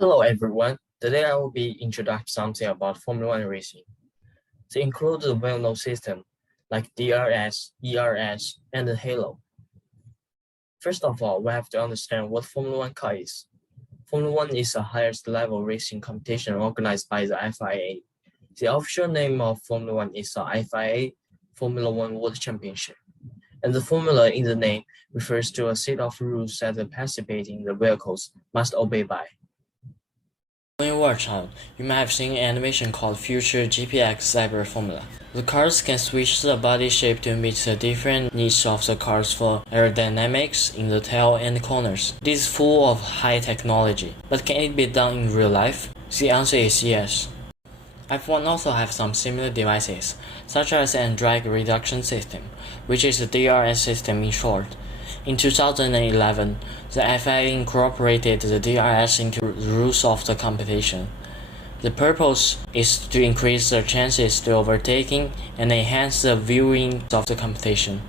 Hello everyone. Today I will be introducing something about Formula One racing. They include the well-known system like DRS, ERS, and the Halo. First of all, we have to understand what Formula One car is. Formula One is the highest level racing competition organized by the FIA. The official name of Formula One is the FIA Formula One World Championship. And the formula in the name refers to a set of rules that the participating the vehicles must obey by. When you watch out, you might have seen an animation called Future GPX Cyber Formula. The cars can switch the body shape to meet the different needs of the cars for aerodynamics in the tail and corners. It is full of high technology, but can it be done in real life? The answer is yes. F1 also have some similar devices, such as an drag reduction system, which is the DRS system in short. In 2011, the FIA incorporated the DRS into the rules of the competition. The purpose is to increase the chances to overtaking and enhance the viewing of the competition.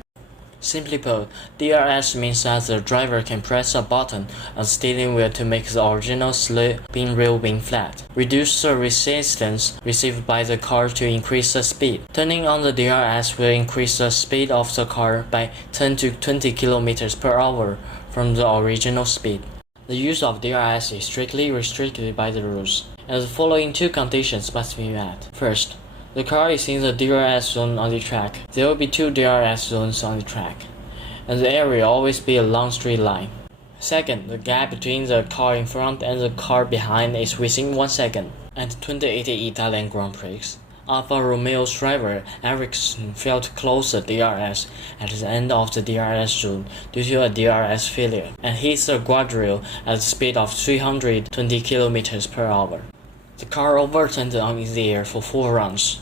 Simply put, DRS means that the driver can press a button on the steering wheel to make the original sliping wheel being flat, reduce the resistance received by the car to increase the speed. Turning on the DRS will increase the speed of the car by 10 to 20 km per hour from the original speed. The use of DRS is strictly restricted by the rules, and the following two conditions must be met. First, the car is in the DRS zone on the track. There will be two DRS zones on the track, and the area will always be a long straight line. Second, the gap between the car in front and the car behind is within 1 second. At the 2018 Italian Grand Prix, Alfa Romeo's driver Ericsson failed to close the DRS at the end of the DRS zone due to a DRS failure, and hit the guardrail at a speed of 320 km per hour. The car overturned on the air for 4 rounds.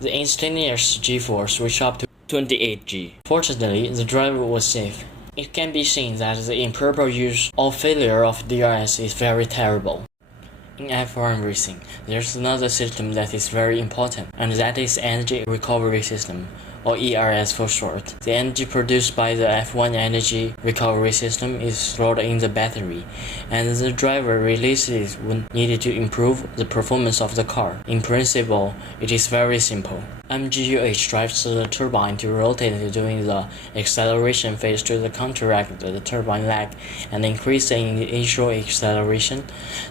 The instantaneous G-force reached up to 28 G. Fortunately, the driver was safe. It can be seen that the improper use or failure of DRS is very terrible. In F1 racing, there's another system that is very important, and that is energy recovery system, or ERS for short. The energy produced by the F1 energy recovery system is stored in the battery, and the driver releases it when needed to improve the performance of the car. In principle, it is very simple. MGUH drives the turbine to rotate during the acceleration phase to counteract the turbine lag and increase the initial acceleration.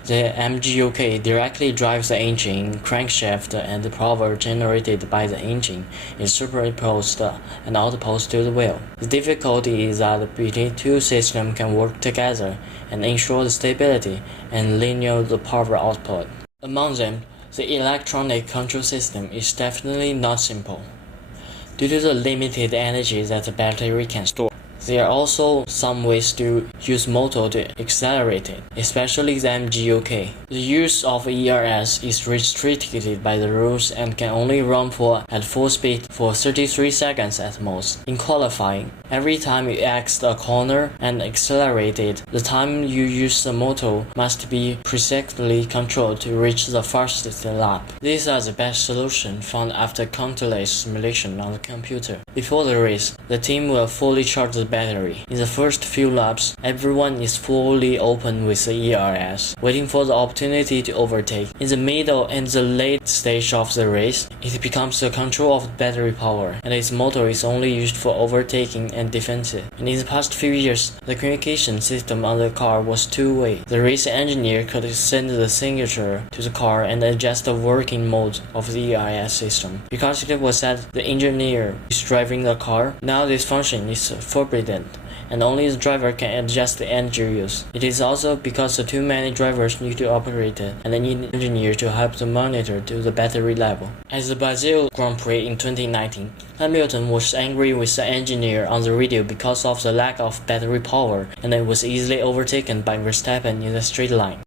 The MGUK directly drives the engine crankshaft, and the power generated by the engine is superimposed and outpost to the wheel. The difficulty is that between two systems can work together and ensure the stability and linear the power output. Among them, the electronic control system is definitely not simple. Due to the limited energy that the battery can store, there are also some ways to use motor to accelerate it, especially the MGUK. The use of ERS is restricted by the rules and can only run at full speed for 33 seconds at most. In qualifying, every time you exit a corner and accelerate it, the time you use the motor must be precisely controlled to reach the fastest lap. These are the best solutions found after countless simulation on the computer. Before the race, the team will fully charge the battery. In the first few laps, everyone is fully open with the ERS, waiting for the opportunity to overtake. In the middle and the late stage of the race, it becomes the control of battery power, and its motor is only used for overtaking and defensive. And in the past few years, the communication system on the car was two-way. The race engineer could send the signature to the car and adjust the working mode of the ERS system. Because it was that the engineer is driving the car, now this function is forbidden, and only the driver can adjust the energy use. It is also because the too many drivers need to operate it, and they need an engineer to help them monitor to the battery level. At the Brazil Grand Prix in 2019, Hamilton was angry with the engineer on the radio because of the lack of battery power, and it was easily overtaken by Verstappen in the straight line.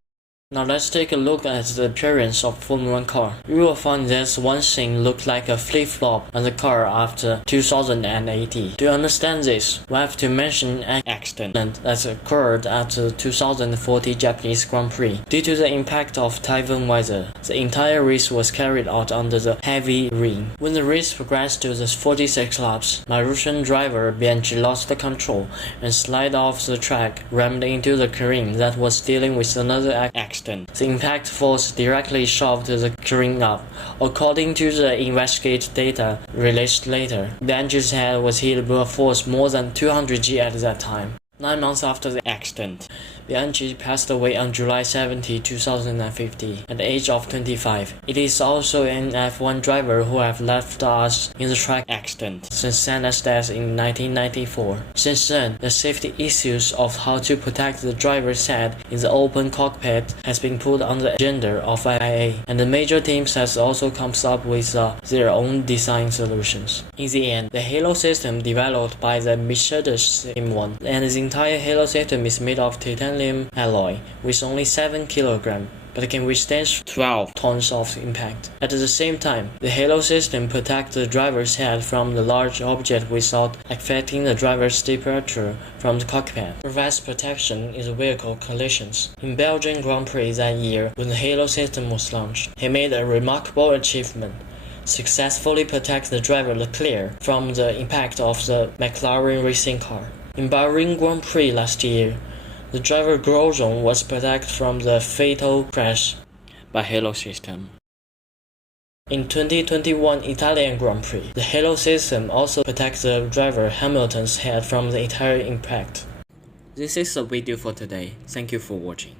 Now let's take a look at the appearance of Formula 1 car. You will find this one thing looked like a flip-flop on the car after 2018. To understand this, we have to mention an accident that occurred at the 2040 Japanese Grand Prix. Due to the impact of typhoon weather, the entire race was carried out under the heavy rain. When the race progressed to the 46 laps, my Russian driver Bianchi lost the control and slid off the track, rammed into the crane that was dealing with another accident. accident. The impact force directly shoved the crane up. According to the investigative data released later, the engine's head was hit by a force more than 200 G at that time. 9 months after the accident, Bianchi passed away on July 17, 2050, at the age of 25. It is also an F1 driver who have left us in the track accident since Senna's death in 1994. Since then, the safety issues of how to protect the driver's head in the open cockpit has been put on the agenda of FIA, and the major teams has also come up with their own design solutions. In the end, the halo system developed by the Mercedes Team 1, and the entire halo system is made of titanium alloy with only 7 kg, but can withstand 12 tons of impact. At the same time, the halo system protects the driver's head from the large object without affecting the driver's departure from the cockpit. Provides protection in the vehicle collisions. In Belgian Grand Prix that year, when the halo system was launched, he made a remarkable achievement. Successfully protect the driver Leclerc from the impact of the McLaren racing car. In Bahrain Grand Prix last year, the driver Grosjean was protected from the fatal crash by halo system. In 2021 Italian Grand Prix, the halo system also protects the driver Hamilton's head from the entire impact. This is the video for today. Thank you for watching.